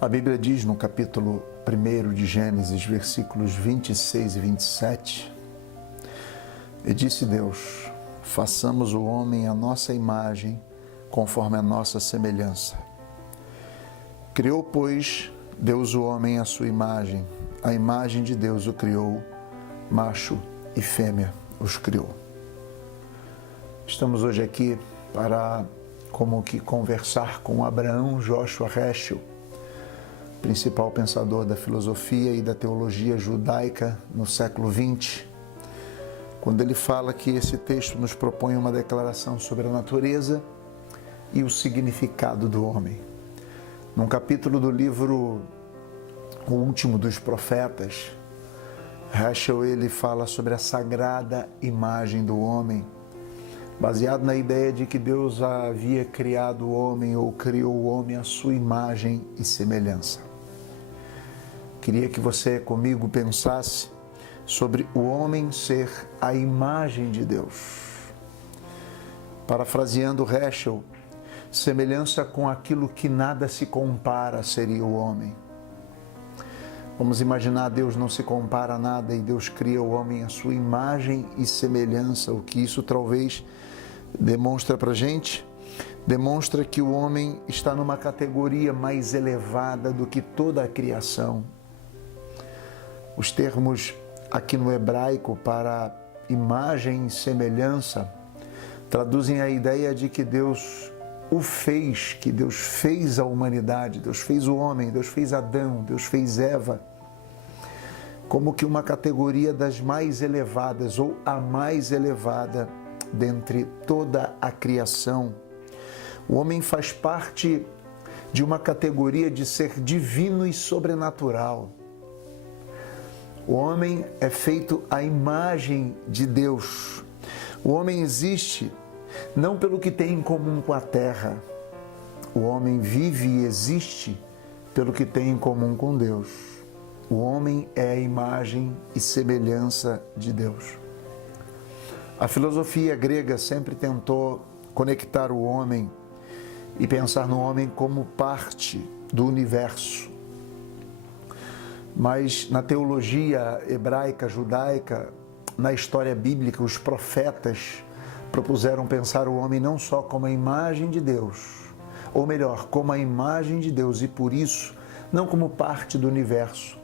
A Bíblia diz no capítulo 1 de Gênesis, versículos 26 e 27, e disse Deus: façamos o homem à nossa imagem, conforme a nossa semelhança. Criou, pois, Deus o homem à sua imagem, a imagem de Deus o criou, macho e fêmea os criou. Estamos hoje aqui para como que conversar com Abraham Joshua Heschel, principal pensador da filosofia e da teologia judaica no século XX, quando ele fala que esse texto nos propõe uma declaração sobre a natureza e o significado do homem. Num capítulo do livro O Último dos Profetas, Heschel ele fala sobre a sagrada imagem do homem, baseado na ideia de que Deus havia criado o homem ou criou o homem à sua imagem e semelhança. Queria que você comigo pensasse sobre o homem ser a imagem de Deus. Parafraseando Heschel, semelhança com aquilo que nada se compara seria o homem. Vamos imaginar, Deus não se compara a nada e Deus cria o homem à sua imagem e semelhança. O que isso talvez demonstra para a gente? Demonstra que o homem está numa categoria mais elevada do que toda a criação. Os termos aqui no hebraico para imagem e semelhança traduzem a ideia de que Deus o fez, que Deus fez a humanidade, Deus fez o homem, Deus fez Adão, Deus fez Eva, como que uma categoria das mais elevadas ou a mais elevada dentre toda a criação. O homem faz parte de uma categoria de ser divino e sobrenatural. O homem é feito à imagem de Deus. O homem existe não pelo que tem em comum com a terra. O homem vive e existe pelo que tem em comum com Deus. O homem é a imagem e semelhança de Deus. A filosofia grega sempre tentou conectar o homem e pensar no homem como parte do universo. Mas na teologia hebraica, judaica, na história bíblica, os profetas propuseram pensar o homem não só como a imagem de Deus, ou melhor, como a imagem de Deus, e por isso, não como parte do universo,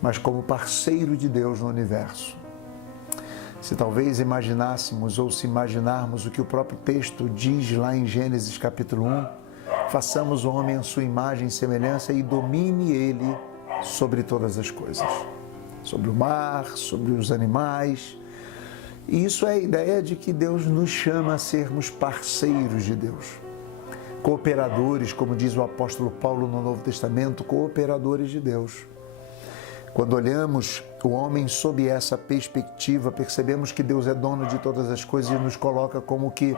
mas como parceiro de Deus no universo. Se talvez imaginássemos ou se imaginarmos o que o próprio texto diz lá em Gênesis capítulo 1, façamos o homem à sua imagem e semelhança e domine ele sobre todas as coisas, sobre o mar, sobre os animais. E isso é a ideia de que Deus nos chama a sermos parceiros de Deus, cooperadores, como diz o apóstolo Paulo no Novo Testamento, cooperadores de Deus. Quando olhamos o homem sob essa perspectiva, percebemos que Deus é dono de todas as coisas e nos coloca como que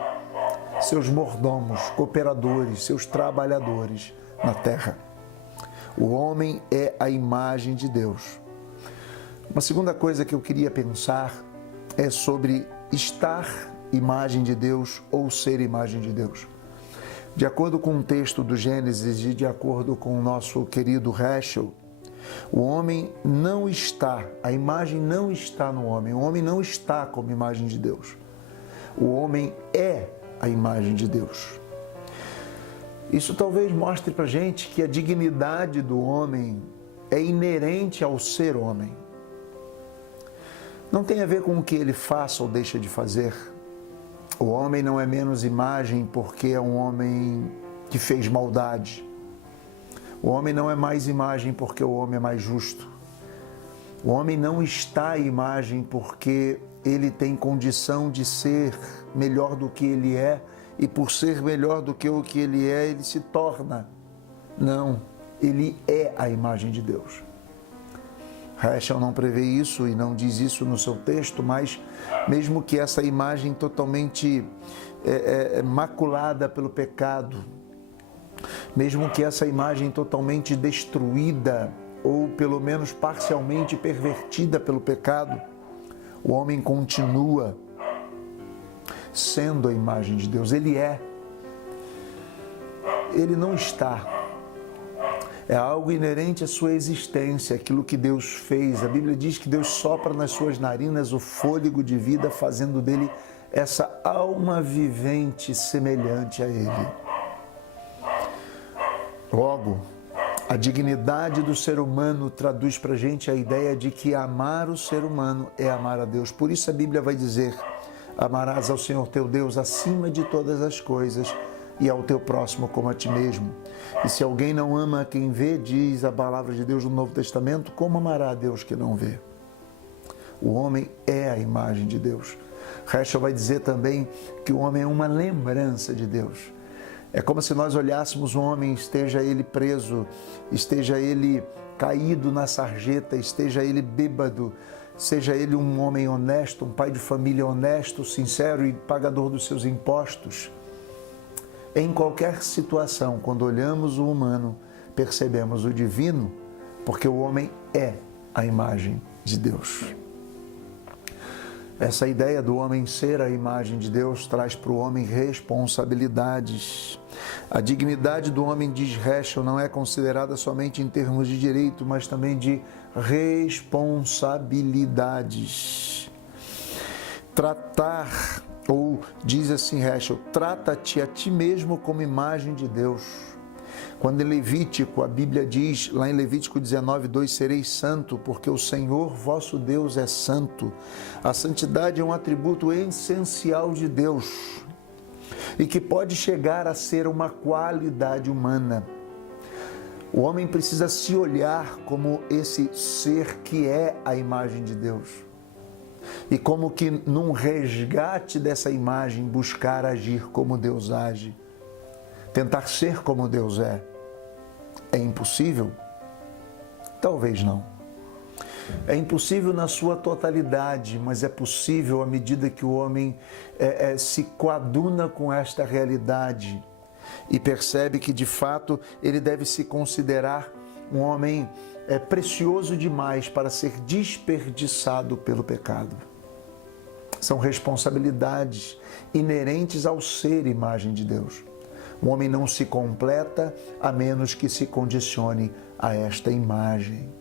seus mordomos, cooperadores, seus trabalhadores na terra. O homem é a imagem de Deus. Uma segunda coisa que eu queria pensar é sobre estar imagem de Deus ou ser imagem de Deus. De acordo com o texto do Gênesis e de acordo com o nosso querido Heschel, o homem não está, a imagem não está no homem, o homem não está como imagem de Deus. O homem é a imagem de Deus. Isso talvez mostre para a gente que a dignidade do homem é inerente ao ser homem. Não tem a ver com o que ele faça ou deixa de fazer. O homem não é menos imagem porque é um homem que fez maldade. O homem não é mais imagem porque o homem é mais justo. O homem não está à imagem porque ele tem condição de ser melhor do que ele é e por ser melhor do que o que ele é, ele se torna. Não, ele é a imagem de Deus. Heschel não prevê isso e não diz isso no seu texto, mas mesmo que essa imagem totalmente maculada pelo pecado, mesmo que essa imagem totalmente destruída ou pelo menos parcialmente pervertida pelo pecado, o homem continua sendo a imagem de Deus. Ele é. Ele não está. É algo inerente à sua existência, aquilo que Deus fez. A Bíblia diz que Deus sopra nas suas narinas o fôlego de vida, fazendo dele essa alma vivente semelhante a Ele. Logo, a dignidade do ser humano traduz para a gente a ideia de que amar o ser humano é amar a Deus. Por isso a Bíblia vai dizer: amarás ao Senhor teu Deus acima de todas as coisas e ao teu próximo como a ti mesmo. E se alguém não ama a quem vê, diz a palavra de Deus no Novo Testamento, como amará a Deus que não vê? O homem é a imagem de Deus. Heschel vai dizer também que o homem é uma lembrança de Deus. É como se nós olhássemos o homem, esteja ele preso, esteja ele caído na sarjeta, esteja ele bêbado, seja ele um homem honesto, um pai de família honesto, sincero e pagador dos seus impostos. Em qualquer situação, quando olhamos o humano, percebemos o divino, porque o homem é a imagem de Deus. Essa ideia do homem ser a imagem de Deus traz para o homem responsabilidades. A dignidade do homem, diz Heschel, não é considerada somente em termos de direito, mas também de responsabilidades. Tratar, ou diz assim Heschel, trata-te a ti mesmo como imagem de Deus. Quando em Levítico, a Bíblia diz, lá em Levítico 19:2, sereis santo, porque o Senhor vosso Deus é santo. A santidade é um atributo essencial de Deus e que pode chegar a ser uma qualidade humana. O homem precisa se olhar como esse ser que é a imagem de Deus. E como que num resgate dessa imagem, buscar agir como Deus age. Tentar ser como Deus é. É impossível? Talvez não. É impossível na sua totalidade, mas é possível à medida que o homem se coaduna com esta realidade e percebe que de fato ele deve se considerar um homem precioso demais para ser desperdiçado pelo pecado. São responsabilidades inerentes ao ser imagem de Deus. O homem não se completa a menos que se condicione a esta imagem.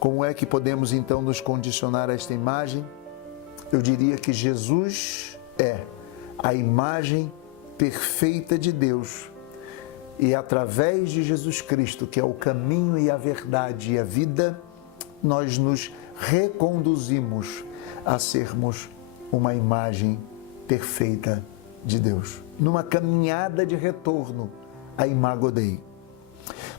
Como é que podemos então nos condicionar a esta imagem? Eu diria que Jesus é a imagem perfeita de Deus. E através de Jesus Cristo, que é o caminho e a verdade e a vida, nós nos reconduzimos a sermos uma imagem perfeita de Deus. Numa caminhada de retorno a Imago Dei.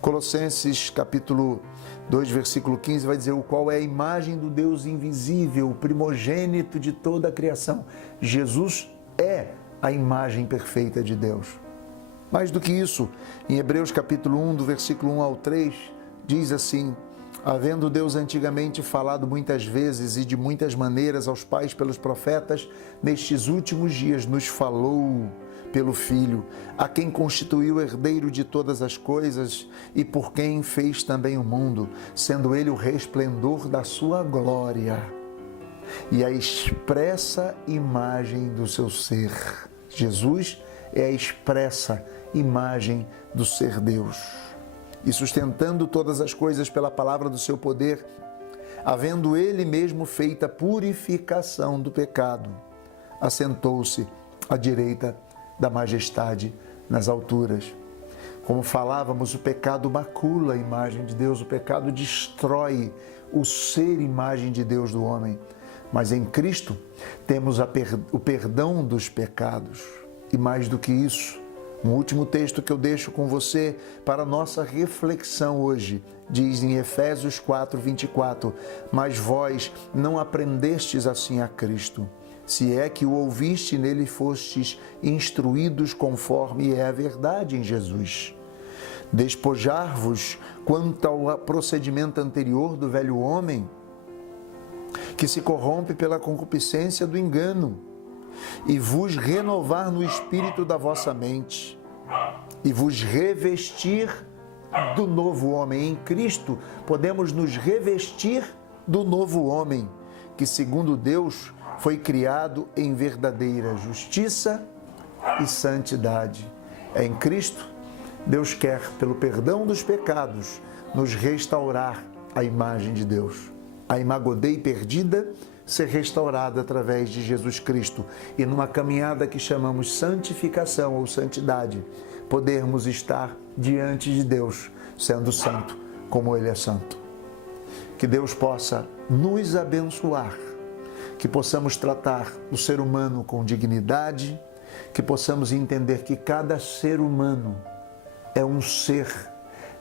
Colossenses capítulo 2, versículo 15 vai dizer: o qual é a imagem do Deus invisível, o primogênito de toda a criação. Jesus é a imagem perfeita de Deus. Mais do que isso, em Hebreus capítulo 1, do versículo 1 ao 3, diz assim: havendo Deus antigamente falado muitas vezes e de muitas maneiras aos pais pelos profetas, nestes últimos dias nos falou pelo Filho, a quem constituiu herdeiro de todas as coisas e por quem fez também o mundo, sendo ele o resplendor da sua glória e a expressa imagem do seu ser. Jesus é a expressa imagem do ser Deus. E sustentando todas as coisas pela palavra do seu poder, havendo ele mesmo feito a purificação do pecado, assentou-se à direita da majestade nas alturas. Como falávamos, o pecado macula a imagem de Deus, o pecado destrói o ser imagem de Deus do homem. Mas em Cristo temos o perdão dos pecados. E mais do que isso, um último texto que eu deixo com você para a nossa reflexão hoje, diz em Efésios 4:24, mas vós não aprendestes assim a Cristo, se é que o ouviste e nele fostes instruídos conforme é a verdade em Jesus. Despojar-vos quanto ao procedimento anterior do velho homem, que se corrompe pela concupiscência do engano, e vos renovar no espírito da vossa mente, e vos revestir do novo homem. Em Cristo podemos nos revestir do novo homem, que segundo Deus foi criado em verdadeira justiça e santidade. É em Cristo Deus quer, pelo perdão dos pecados, nos restaurar a imagem de Deus. A imago Dei perdida ser restaurada através de Jesus Cristo e numa caminhada que chamamos santificação ou santidade, podermos estar diante de Deus, sendo santo como Ele é santo. Que Deus possa nos abençoar, que possamos tratar o ser humano com dignidade, que possamos entender que cada ser humano é um ser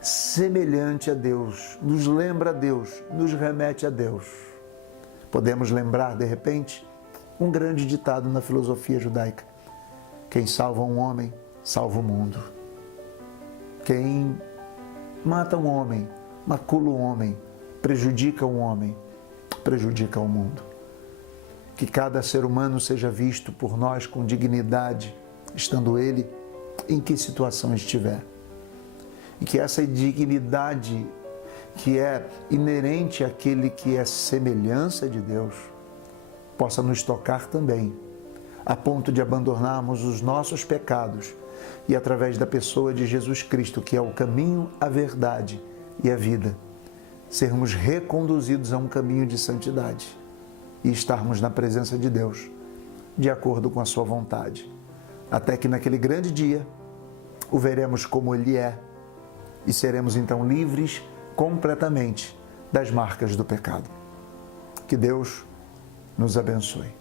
semelhante a Deus, nos lembra a Deus, nos remete a Deus. Podemos lembrar, de repente, um grande ditado na filosofia judaica: quem salva um homem, salva o mundo. Quem mata um homem, macula um homem, prejudica um homem, prejudica o mundo. Que cada ser humano seja visto por nós com dignidade, estando ele em que situação estiver. E que essa dignidade que é inerente àquele que é semelhança de Deus, possa nos tocar também, a ponto de abandonarmos os nossos pecados e, através da pessoa de Jesus Cristo, que é o caminho, a verdade e a vida, sermos reconduzidos a um caminho de santidade e estarmos na presença de Deus, de acordo com a sua vontade, até que naquele grande dia o veremos como Ele é e seremos então livres completamente das marcas do pecado. Que Deus nos abençoe.